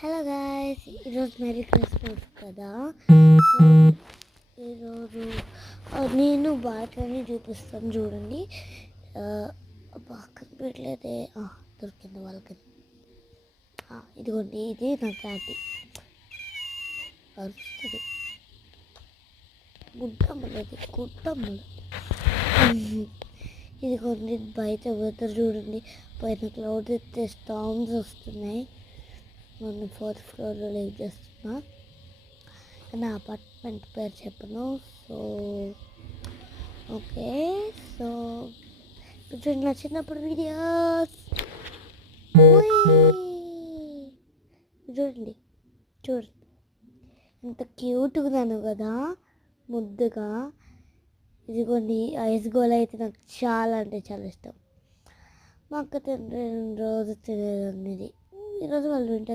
Hello guys, ఈరోజు merry Christmas కదా. So ఈరోజు నేను బాల్కనీ చూపిస్తాను చూడండి. కనిపించలేదే, దొరికింది బాల్కనీ. ఇదిగోండి, ఇది నా క్యాటి అరుస్తుంది. గుడ్డమ్మలది ఇదిగోండి, బయట వెదర్ చూడండి. పైన క్లౌడ్ అయితే స్టార్మ్స్ వస్తున్నాయి. నేను 4th ఫ్లోర్లో లీవ్ చేస్తున్నా. నా అపార్ట్మెంట్ పేరు చెప్పను. ఓకే. సో చూడండి, నా చిన్నప్పుడు వీడియోస్ చూడండి ఎంత క్యూట్గా ఉన్నాను కదా, ముద్దుగా. ఇదిగోండి, ఐస్ గోల్ అయితే నాకు చాలా అంటే చాలా ఇష్టం. మా అక్క తండ్రి 2 రోజు తినేదండి ఇది. ఈరోజు వాళ్ళు వింటారు.